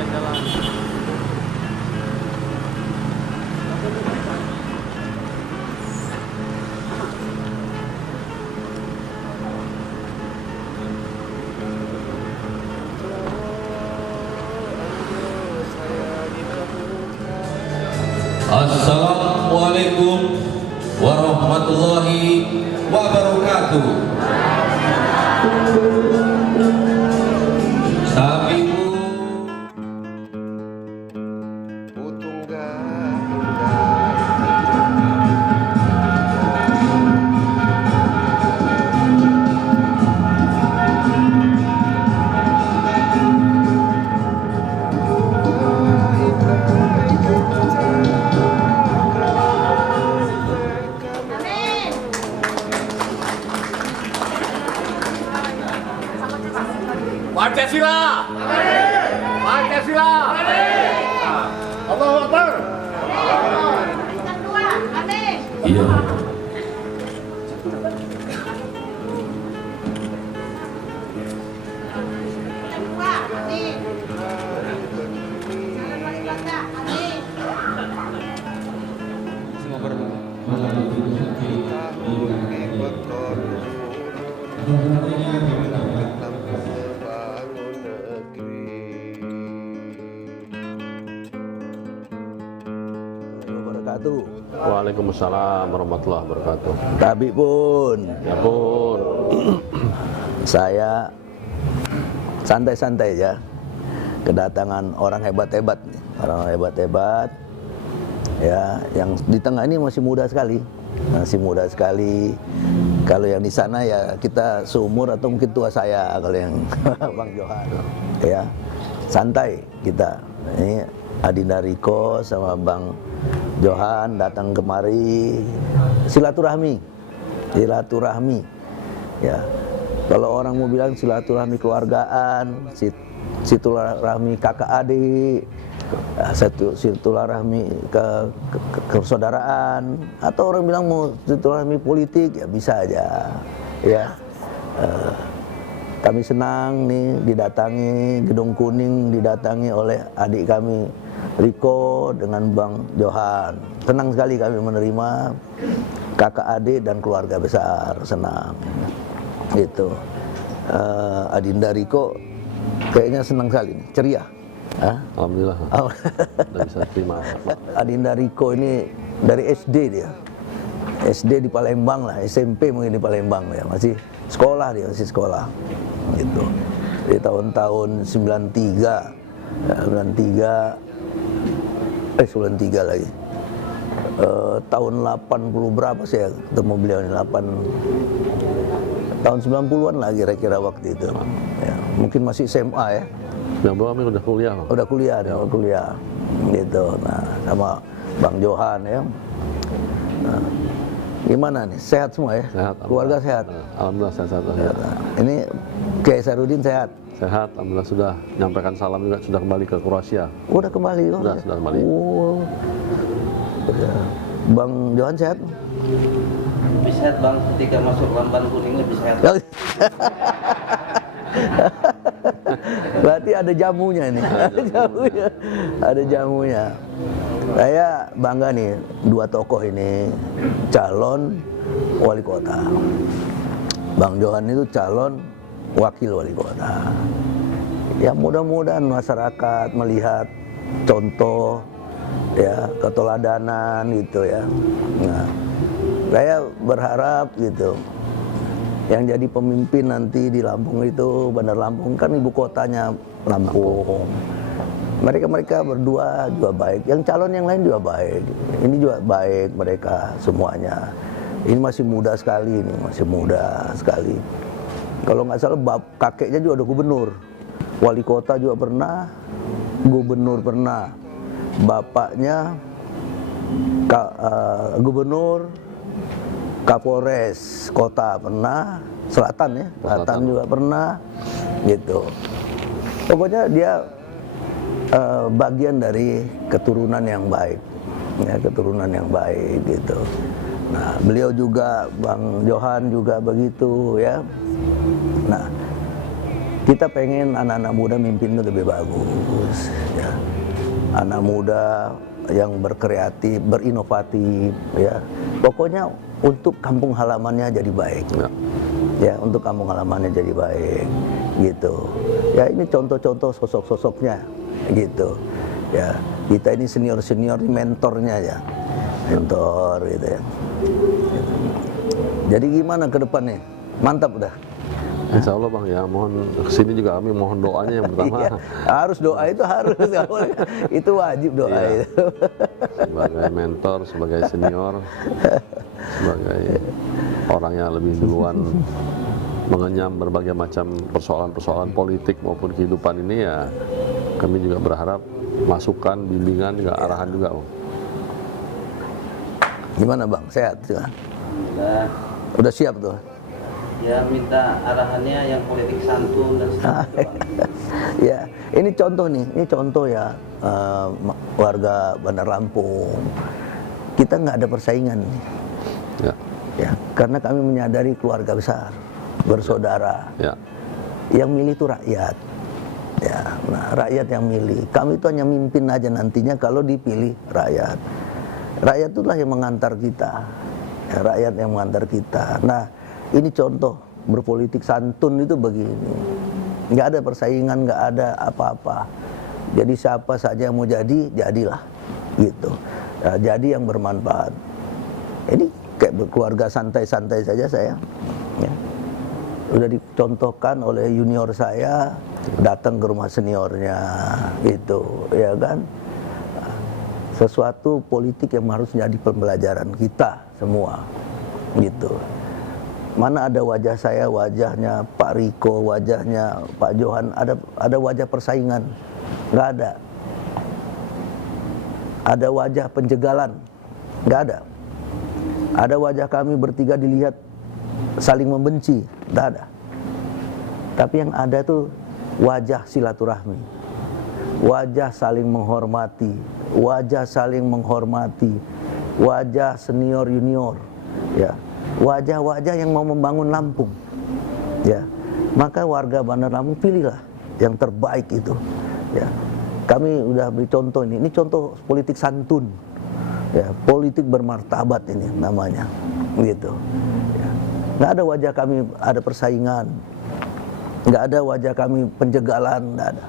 jalan-jalan. Assalamualaikum warahmatullahi wabarakatuh. Sabiku Pancasila! Pancasila! Allahu Akbar! iya. Waalaikumsalam warahmatullahi wabarakatuh. Tapi pun, Ya pun, saya santai-santai ya. Kedatangan orang hebat-hebat, orang hebat-hebat, ya, yang di tengah ini masih muda sekali, Kalau yang di sana ya kita seumur atau mungkin tua saya, kalau yang Bang Johan, ya, santai kita. Ini Adinda Riko sama Bang Johan datang kemari silaturahmi, ya. Kalau orang mau bilang silaturahmi keluargaan, silaturahmi kakak adik, silaturahmi kesaudaraan, atau orang bilang mau silaturahmi politik, ya bisa aja, ya. Kami senang nih didatangi Gedung Kuning, didatangi oleh adik kami Riko dengan Bang Johan. Senang sekali kami menerima kakak adik dan keluarga besar, senang. Gitu. Adinda Riko kayaknya senang sekali, ceria. alhamdulillah. Udah bisa terima. Adinda Riko ini dari SD dia. SD di Palembang lah, SMP mungkin di Palembang ya, masih sekolah gitu. Di tahun-tahun 93 lagi. Tahun 80 berapa saya ketemu beliau ini, tahun 90-an lah kira-kira waktu itu. Ya, mungkin masih SMA ya. Yang belum udah kuliah. Udah kuliah. Gitu. Nah, sama Bang Johan ya. Nah, gimana nih? Sehat semua ya? Sehat. Keluarga sehat? Alhamdulillah sehat. Nah, ini Kiai Sarudin sehat? Sehat, alhamdulillah sudah menyampaikan salam juga, sudah kembali ke Kroasia. Udah kembali? Sudah kembali. Oh. Ya. Bang Johan sehat? Lebih sehat Bang, ketika masuk Lamban Kuning lebih sehat. Berarti ada jamunya ini. Ada jamunya. Saya bangga nih, dua tokoh ini calon wali kota. Bang Johan itu calon wakil wali kota. Ya mudah-mudahan masyarakat melihat contoh ya keteladanan gitu ya. Nah, saya berharap gitu yang jadi pemimpin nanti di Lampung itu, Bandar Lampung kan ibu kotanya Lampung. Mereka berdua juga baik, yang calon yang lain juga baik. Ini juga baik mereka semuanya. Ini masih muda sekali, Kalau nggak salah kakeknya juga ada gubernur, wali kota juga pernah, gubernur pernah, bapaknya gubernur, Kapolres kota pernah, selatan ya, selatan juga pernah, gitu. Pokoknya dia bagian dari keturunan yang baik, ya, keturunan yang baik gitu. Nah, beliau juga, Bang Johan juga begitu ya. Nah, kita pengen anak-anak muda mimpin itu lebih bagus, ya. Anak muda yang berkreatif, berinovatif, ya. Pokoknya untuk kampung halamannya jadi baik, ya, untuk kampung halamannya jadi baik, gitu. Ya ini contoh-contoh sosok-sosoknya, gitu. Ya kita ini senior-senior mentornya ya, mentor, gitu ya. Jadi gimana ke depannya? Mantap udah. Insya Allah Bang ya, mohon kesini juga kami mohon doanya yang pertama. Iya, harus doa itu harus, itu wajib doa Iya. itu. Sebagai mentor, sebagai senior, sebagai orang yang lebih duluan mengenyam berbagai macam persoalan-persoalan politik maupun kehidupan ini ya, kami juga berharap masukan, bimbingan, juga arahan juga Bang. Gimana Bang? Sehat? Udah siap tuh? Ya minta arahannya yang politik santun dan sebagainya. Ya, ini contoh nih, ini contoh ya, warga Bandar Lampung. Kita nggak ada persaingan nih. Ya, karena kami menyadari keluarga besar, bersaudara. Ya. Yang milih itu rakyat. Ya, nah rakyat yang milih. Kami itu hanya mimpin aja nantinya kalau dipilih rakyat. Rakyat itulah yang mengantar kita. Ya, rakyat yang mengantar kita. Nah, ini contoh berpolitik santun itu begini. Nggak ada persaingan, nggak ada apa-apa. Jadi siapa saja yang mau jadi, jadilah, gitu. Nah, jadi yang bermanfaat. Ini kayak berkeluarga santai-santai saja saya. Ya. Udah dicontohkan oleh junior saya, datang ke rumah seniornya, gitu, ya kan? Sesuatu politik yang harus jadi pembelajaran kita semua, gitu. Mana ada wajah saya, wajahnya Pak Riko, wajahnya Pak Johan, ada wajah persaingan? Nggak ada. Ada wajah penjegalan? Nggak ada. Ada wajah kami bertiga dilihat saling membenci? Nggak ada. Tapi yang ada tuh wajah silaturahmi, wajah saling menghormati, wajah saling menghormati, wajah senior junior, ya. Wajah-wajah yang mau membangun Lampung, ya. Maka warga Bandar Lampung pilihlah yang terbaik itu, ya. Kami udah beri contoh ini contoh politik santun, ya, politik bermartabat ini namanya, gitu. Ya. Nggak ada wajah kami ada persaingan, nggak ada wajah kami penjegalan, nggak ada.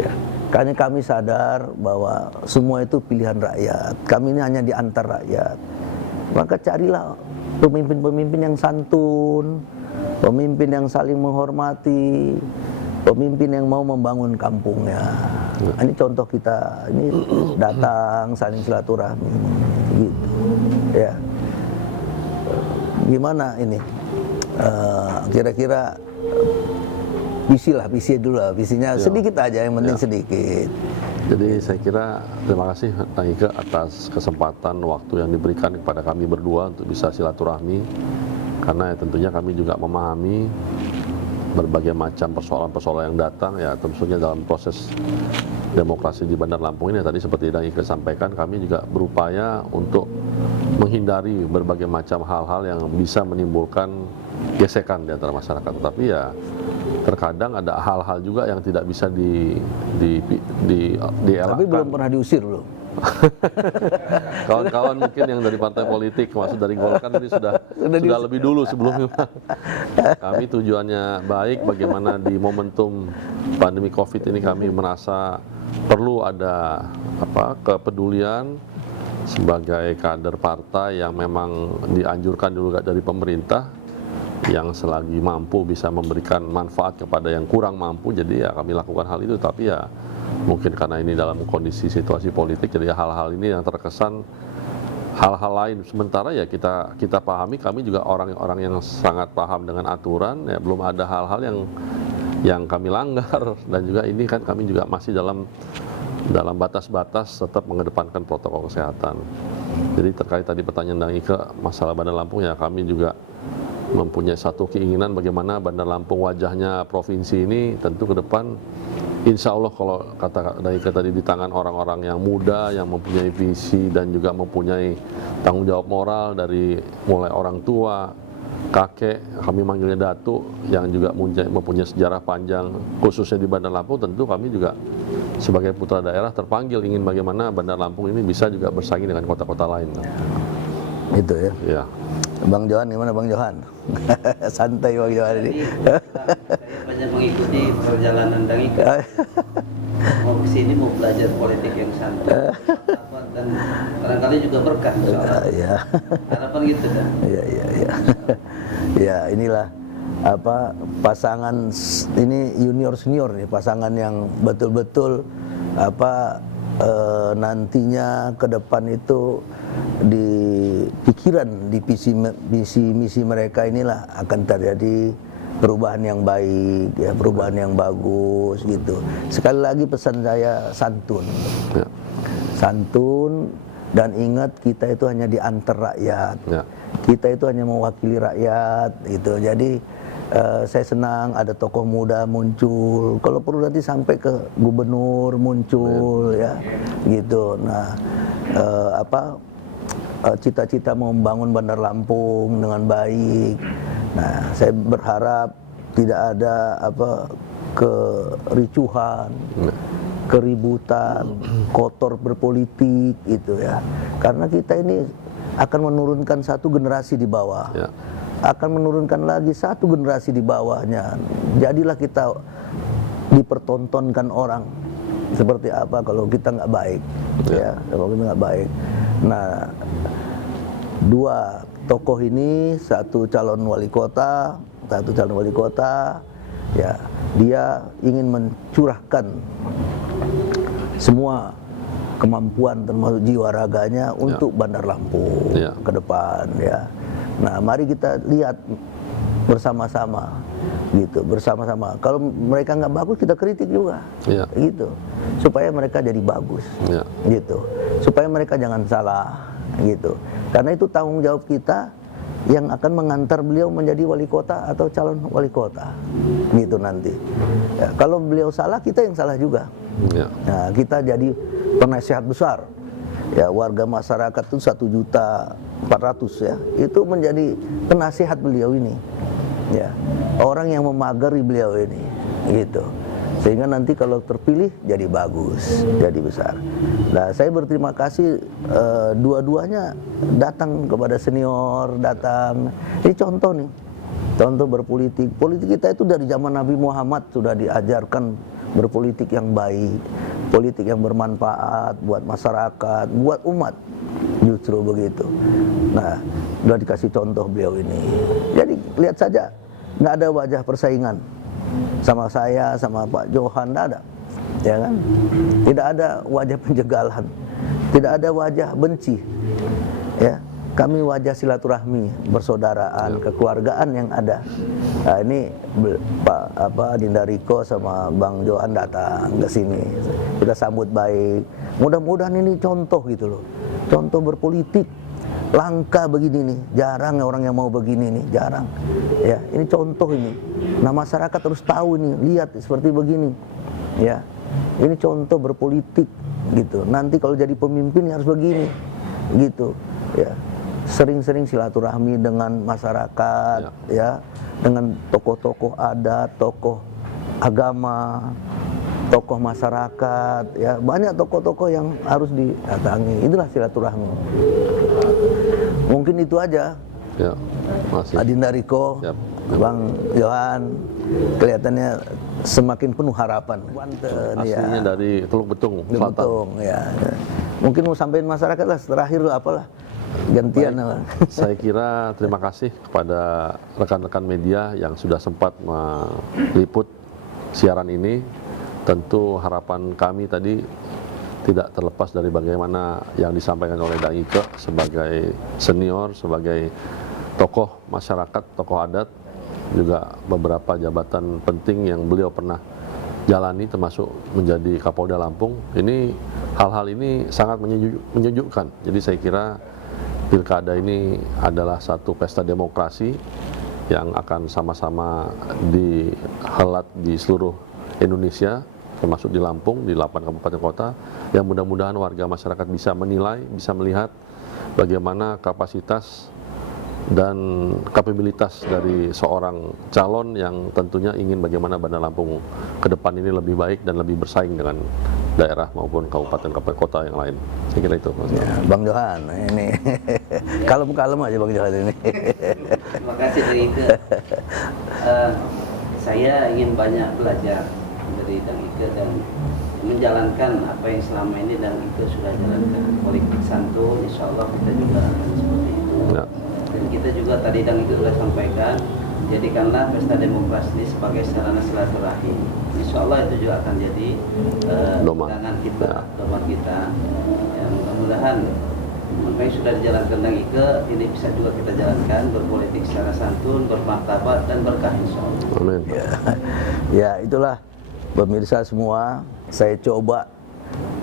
Ya. Karena kami sadar bahwa semua itu pilihan rakyat. Kami ini hanya diantar rakyat. Maka carilah pemimpin-pemimpin yang santun, pemimpin yang saling menghormati, pemimpin yang mau membangun kampungnya. Ini contoh kita, ini datang saling silaturahmi, gitu. Ya. Gimana ini? Kira-kira visi dulu lah, visinya sedikit aja, yang penting sedikit. Jadi saya kira terima kasih Kang Ike atas kesempatan waktu yang diberikan kepada kami berdua untuk bisa silaturahmi, karena ya tentunya kami juga memahami berbagai macam persoalan-persoalan yang datang, ya tentunya dalam proses demokrasi di Bandar Lampung ini. Tadi seperti yang Ike sampaikan, kami juga berupaya untuk menghindari berbagai macam hal-hal yang bisa menimbulkan gesekan di antara masyarakat. Tetapi ya terkadang ada hal-hal juga yang tidak bisa dielakkan. Tapi belum pernah diusir belum. Kawan-kawan mungkin yang dari partai politik, maksud dari Golkar ini sudah lebih dulu sebelumnya. Kami tujuannya baik, bagaimana di momentum pandemi Covid ini kami merasa perlu ada kepedulian sebagai kader partai yang memang dianjurkan juga dari pemerintah, yang selagi mampu bisa memberikan manfaat kepada yang kurang mampu. Jadi ya kami lakukan hal itu. Tapi ya mungkin karena ini dalam kondisi situasi politik, jadi hal-hal ini yang terkesan hal-hal lain. Sementara ya kita pahami, kami juga orang-orang yang sangat paham dengan aturan, ya belum ada hal-hal yang kami langgar. Dan juga ini kan kami juga masih dalam batas-batas tetap mengedepankan protokol kesehatan. Jadi terkait tadi pertanyaan dari Ike masalah Bandar Lampung, ya kami juga mempunyai satu keinginan bagaimana Bandar Lampung wajahnya provinsi ini tentu ke depan, insya Allah kalau kata Daika tadi, di tangan orang-orang yang muda, yang mempunyai visi dan juga mempunyai tanggung jawab moral dari mulai orang tua, kakek, kami manggilnya Datu, yang juga mempunyai sejarah panjang khususnya di Bandar Lampung, tentu kami juga sebagai putra daerah terpanggil ingin bagaimana Bandar Lampung ini bisa juga bersaing dengan kota-kota lain. Itu ya. Ya. Bang Johan gimana Bang Johan? Santai Bang Johan ini. Saya banyak mengikuti perjalanan Dangika. Mau kesini mau belajar politik yang santai. Dan barangkali juga berkah. Ya. Harapan gitu kan? Iya. Ya inilah apa pasangan ini junior senior nih, pasangan yang betul-betul apa nantinya ke depan itu di pikiran, di visi misi mereka inilah akan terjadi perubahan yang baik, ya perubahan yang bagus gitu. Sekali lagi pesan saya santun, santun dan ingat kita itu hanya diantar rakyat, kita itu hanya mewakili rakyat gitu. Jadi saya senang ada tokoh muda muncul, kalau perlu nanti sampai ke gubernur muncul ya gitu. Nah cita-cita mau membangun Bandar Lampung dengan baik. Nah saya berharap tidak ada kericuhan, keributan, kotor berpolitik gitu ya. Karena kita ini akan menurunkan satu generasi di bawah. Akan menurunkan lagi satu generasi di bawahnya. Jadilah kita dipertontonkan orang seperti apa kalau kita nggak baik, ya kalau kita nggak baik. Nah, dua tokoh ini, satu calon wali kota, ya dia ingin mencurahkan semua kemampuan termasuk jiwa raganya untuk Bandar Lampung ke depan ya. Nah, mari kita lihat bersama-sama gitu, bersama-sama. Kalau mereka nggak bagus kita kritik juga, gitu, supaya mereka jadi bagus, gitu, supaya mereka jangan salah, gitu. Karena itu tanggung jawab kita yang akan mengantar beliau menjadi wali kota atau calon wali kota, gitu nanti. Ya, kalau beliau salah kita yang salah juga. Nah, kita jadi penasihat besar. Ya, warga masyarakat itu 1.400.000 ya, itu menjadi penasihat beliau ini, ya, orang yang memagari beliau ini, gitu, sehingga nanti kalau terpilih jadi bagus, jadi besar. Nah, saya berterima kasih dua-duanya datang kepada senior, datang. Ini contoh nih, contoh berpolitik. Politik kita itu dari zaman Nabi Muhammad sudah diajarkan berpolitik yang baik, politik yang bermanfaat buat masyarakat, buat umat, justru begitu. Nah, sudah dikasih contoh beliau ini. Jadi lihat saja, nggak ada wajah persaingan sama saya, sama Pak Johan, nggak ada, ya kan? Tidak ada wajah penjegalan, tidak ada wajah benci, ya. Kami wajah silaturahmi, persaudaraan, kekeluargaan yang ada. Nah, ini Pak Dinda Riko sama Bang Johan datang ke sini. Kita sambut baik. Mudah-mudahan ini contoh gitu loh. Contoh berpolitik. Langka begini nih, jarang orang yang mau begini nih, jarang. Ya, ini contoh ini. Nah, masyarakat harus tahu ini, lihat seperti begini. Ya. Ini contoh berpolitik gitu. Nanti kalau jadi pemimpin harus begini. Gitu. Ya. Sering-sering silaturahmi dengan masyarakat, ya, dengan tokoh-tokoh adat, tokoh agama, tokoh masyarakat, ya, banyak tokoh-tokoh yang harus didatangi. Itulah silaturahmi. Mungkin itu aja. Ya, masih. Adinda Riko, Bang Johan, kelihatannya semakin penuh harapan. Aslinya dari Teluk Betung, Betung, ya. Mungkin mau sampaikan masyarakat lah, terakhir apalah. Gantian. Saya kira terima kasih kepada rekan-rekan media yang sudah sempat meliput siaran ini. Tentu harapan kami tadi tidak terlepas dari bagaimana yang disampaikan oleh Dang Ike sebagai senior, sebagai tokoh masyarakat, tokoh adat, juga beberapa jabatan penting yang beliau pernah jalani termasuk menjadi Kapolda Lampung. Ini hal-hal ini sangat menyejukkan. Jadi saya kira Pilkada ini adalah satu pesta demokrasi yang akan sama-sama dihelat di seluruh Indonesia, termasuk di Lampung, di 8 kabupaten kota, yang mudah-mudahan warga masyarakat bisa menilai, bisa melihat bagaimana kapasitas dan kapabilitas dari seorang calon yang tentunya ingin bagaimana Bandar Lampung ke depan ini lebih baik dan lebih bersaing dengan daerah maupun kabupaten kota yang lain. Saya kira itu, Mas. Ya, Bang Johan, ini kalem-kalem aja Bang Johan ini. Terima kasih dari itu. Saya ingin banyak belajar dari Dang Ike dan menjalankan apa yang selama ini Dang Ike sudah jalankan. Politik santun, insya Allah kita juga akan seperti itu. Ya. Dan kita juga tadi Dang Ike sudah sampaikan, jadikanlah pesta demokrasi ini sebagai sarana silaturahim. Insya Allah itu juga akan jadi pegangan kita, doa kita. Yang mudah-mudahan apa yang sudah dijalankan Dang Ike ini bisa juga kita jalankan, berpolitik secara santun, bermartabat dan berkah insya Allah. Amin. Ya, itulah pemirsa semua, saya coba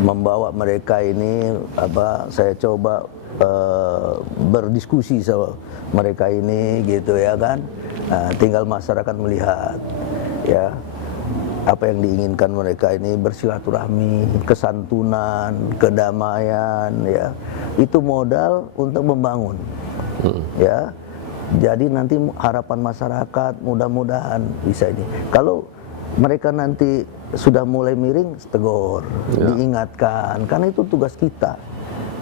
membawa mereka ini saya coba berdiskusi sama mereka ini gitu ya kan. Tinggal masyarakat melihat ya apa yang diinginkan mereka ini, bersilaturahmi, kesantunan, kedamaian ya. Itu modal untuk membangun. Ya. Jadi nanti harapan masyarakat mudah-mudahan bisa ini. Kalau mereka nanti sudah mulai miring, tegur, diingatkan, karena itu tugas kita.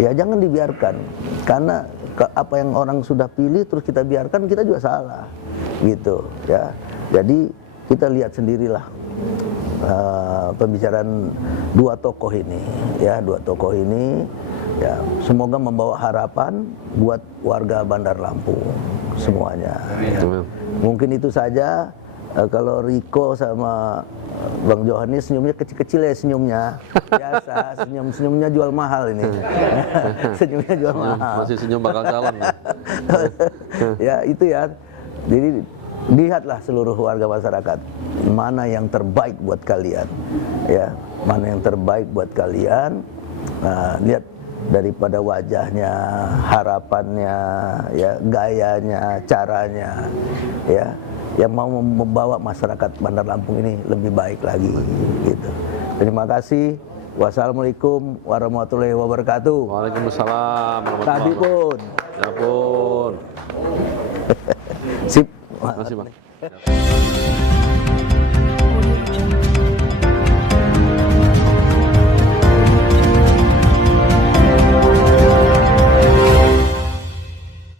Ya jangan dibiarkan, karena apa yang orang sudah pilih terus kita biarkan, kita juga salah, gitu. Ya, jadi kita lihat sendirilah pembicaraan dua tokoh ini, ya ya semoga membawa harapan buat warga Bandar Lampung semuanya. Ya. Mungkin itu saja. Kalau Riko sama Bang Johan ini senyumnya kecil-kecil ya, senyumnya biasa, senyumnya jual mahal ini. Senyumnya jual mahal. Masih senyum bakal calon. Ya itu ya. Jadi lihatlah seluruh warga masyarakat mana yang terbaik buat kalian, ya mana yang terbaik buat kalian. Nah, lihat daripada wajahnya, harapannya, ya gayanya, caranya, ya. Yang mau membawa masyarakat Bandar Lampung ini lebih baik lagi gitu. Terima kasih. Wassalamualaikum warahmatullahi wabarakatuh. Waalaikumsalam Tadi pun. Ya pun. Sip. Terima kasih, Bang.